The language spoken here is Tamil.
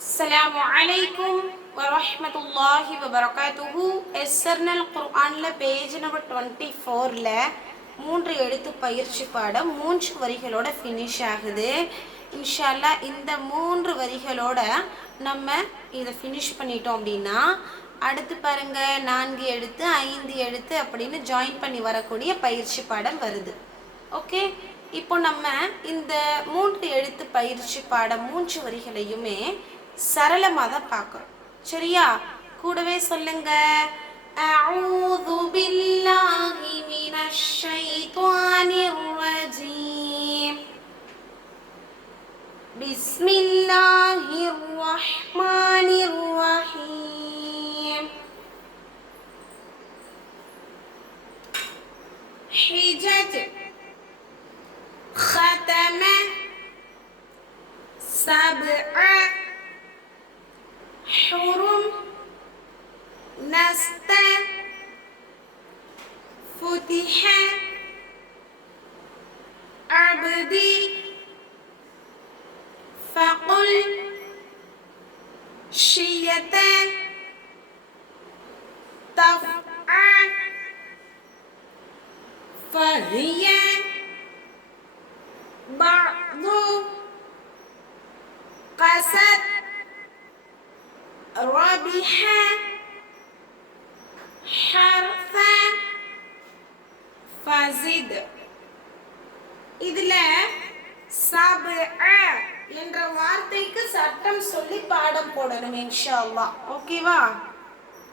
அஸ்ஸலாமு அலைக்கும் வரஹ்மத்துல்லாஹி வபரகாத்துஹு. எஸ்ஸர்னல் குர்ஆன்ல பேஜ் நம்பர் 24ல 3 எழுத்து பயிற்சி பாடம் 3 வரிகளோட ஃபினிஷ் ஆகுது. இன்ஷா அல்லாஹ் இந்த 3 வரிகளோட நம்ம இதை ஃபினிஷ் பண்ணிட்டோம் அப்படின்னா அடுத்து பாருங்க 4 எழுத்து 5 எழுத்து அப்படின்னு ஜாயின் பண்ணி வரக்கூடிய பயிற்சி பாடம் வருது. ஓகே, இப்போ நம்ம இந்த 3 எழுத்து பயிற்சி பாடம் 3 வரிகளையுமே சரளமாக தான் பார்க்குறோம். சரியா? கூடவே சொல்லுங்க. அஊது பில்லாஹி மினஷ் ஷைத்தானிர் ரஜீம். பிஸ்மில்லாஹிர் ரஹ்மானிர் ரஹீம். ஹிஜத் ختم سبع حرم نست فتح عبدي فقل شية تفعل فهي بعض قصد ربح حرف فزد. இதுல சபஅ என்ற வார்த்தைக்கு சட்டம் சொல்லி பாடம் போடணும் இன்ஷா அல்லாஹ். ஓகேவா?